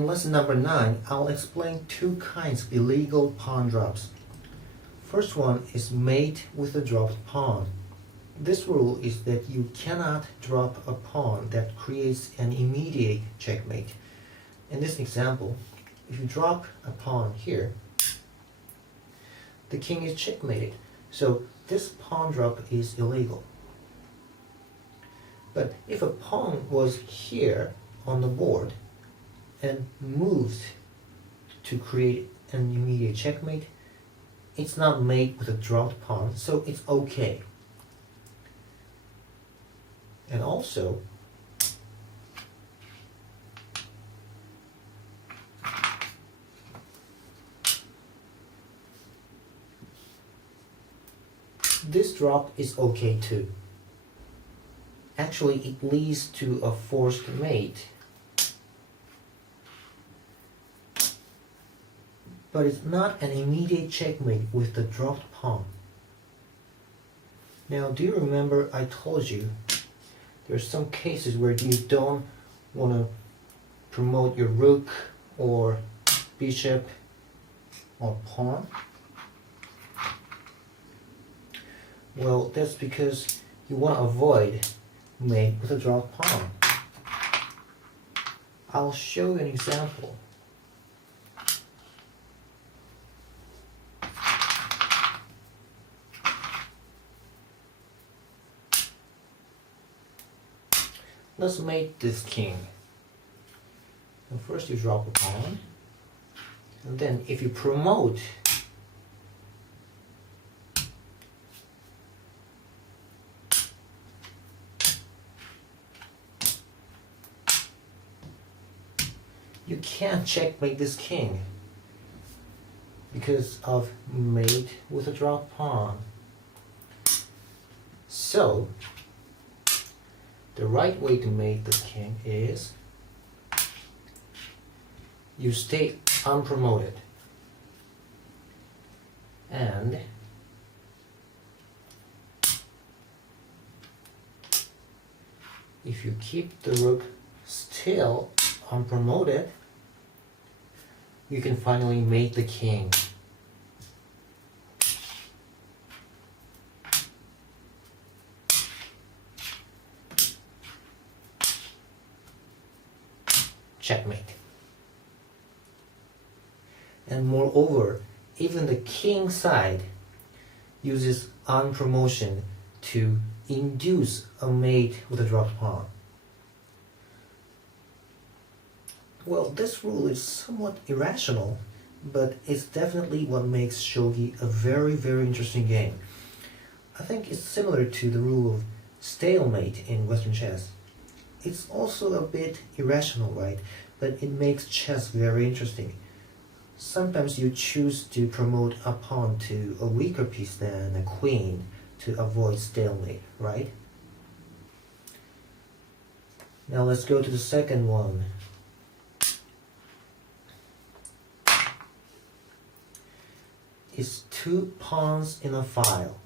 in lesson number 9, I'll explain two kinds of illegal pawn drops. First one is mate with a dropped pawn. This rule is that you cannot drop a pawn that creates an immediate checkmate. In this example, if you drop a pawn here, the king is checkmated. So this pawn drop is illegal. But if a pawn was here on the board and moves to create an immediate checkmate, it's not mate with a dropped pawn, so it's okay. And also, this drop is okay too. Actually, it leads to a forced mate. But it's not an immediate checkmate with the dropped pawn. Now, do you remember I told you there's some cases where you don't want to promote your rook or bishop or pawn? Well, that's because you want to avoid mate with a dropped pawn. I'll show you an example. Let's mate this king. And first you drop a pawn, and then if you promote, you can't checkmate this king because of mate with a drop pawn. So the right way to mate the king is you stay unpromoted, and if you keep the rook still unpromoted, you can finally mate the king. Checkmate. And moreover, even the king side uses unpromotion to induce a mate with a dropped pawn. Well, this rule is somewhat irrational, but it's definitely what makes Shogi a very, very interesting game. I think it's similar to the rule of stalemate in Western chess. It's also a bit irrational, right? But it makes chess very interesting. Sometimes you choose to promote a pawn to a weaker piece than a queen to avoid stalemate, right? Now let's go to the second one. It's two pawns in a file,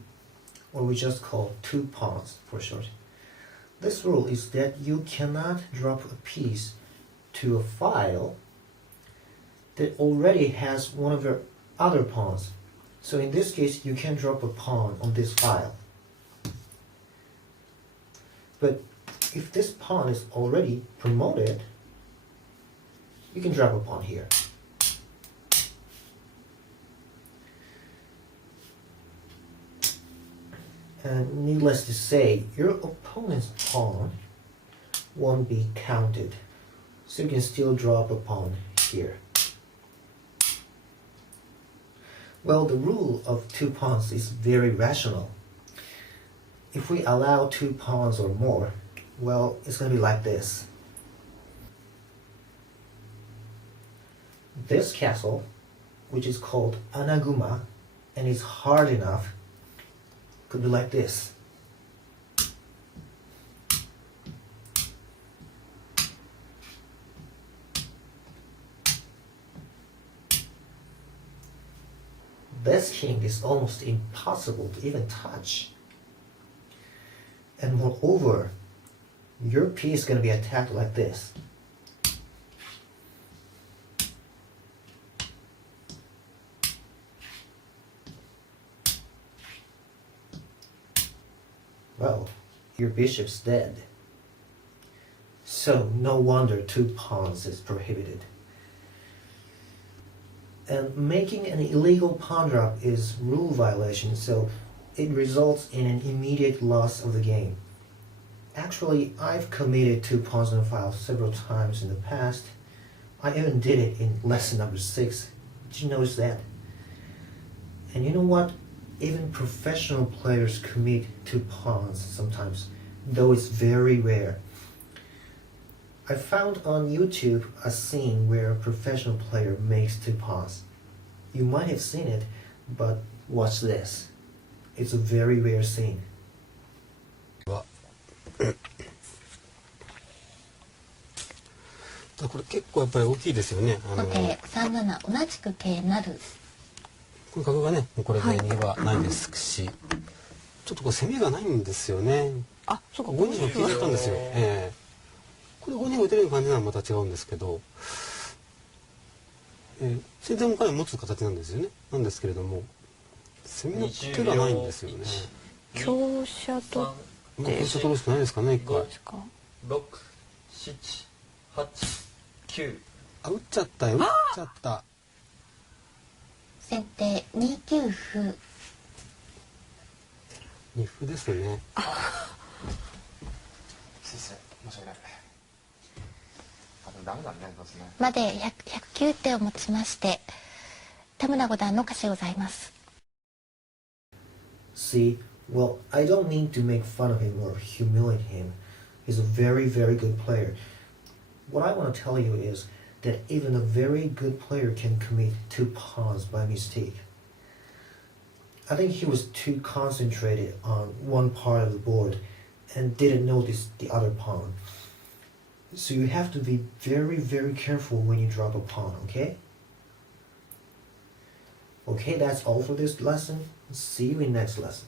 or we just call two pawns for short. This rule is that you cannot drop a piece to a file that already has one of your other pawns. So in this case, you can drop a pawn on this file. But if this pawn is already promoted, you can drop a pawn here. And needless to say, your opponent's pawn won't be counted. So you can still drop a pawn here. Well, the rule of two pawns is very rational. If we allow two pawns or more, well, it's going to be like this. This castle, which is called anaguma, and is hard enough, could be like this. This king is almost impossible to even touch. And moreover, your piece is going to be attacked like this. well, your bishop's dead. So no wonder 2 pawns is prohibited. And making an illegal pawn drop is rule violation, so it results in an immediate loss of the game. Actually, I've committed 2 pawns on file several times in the past. I even did it in lesson number 6. Did you notice that? And you know what? Even professional players commit 2 pawns sometimes, though it's very rare. I found on YouTube a scene where a professional player makes 2 pawns. You might have seen it, but watch this. It's a very rare scene. これ結構やっぱり大きいですよね。後手3七同じく桂成。これ角がね、もうこれで逃げ場ないですし、ちょっとこれ攻めがないんですよね。あ、そうか。5二歩が効いちゃったんですよ。これ5二歩打てるような感じならまた違うんですけど、先手もかなり持つ形なんですよね。なんですけれども、攻めの手がないんですよね。香車取って。香車取るしかないですかね、一回。6、7、8、9。あ、打っちゃったよ。打っちゃった。先手2九歩。2歩ですね。先生、申し訳ない。ダメだね、ですね。まで109手をもちまして田村五段の勝ちでございます。 See, well, I don't mean to make fun of him or humiliate him. He's a very, very good player. What I want to tell you is that even a very good player can commit 2 pawns by mistake. I think he was too concentrated on one part of the board and didn't notice the other pawn. So you have to be very, very careful when you drop a pawn, okay? Okay, that's all for this lesson. See you in next lesson.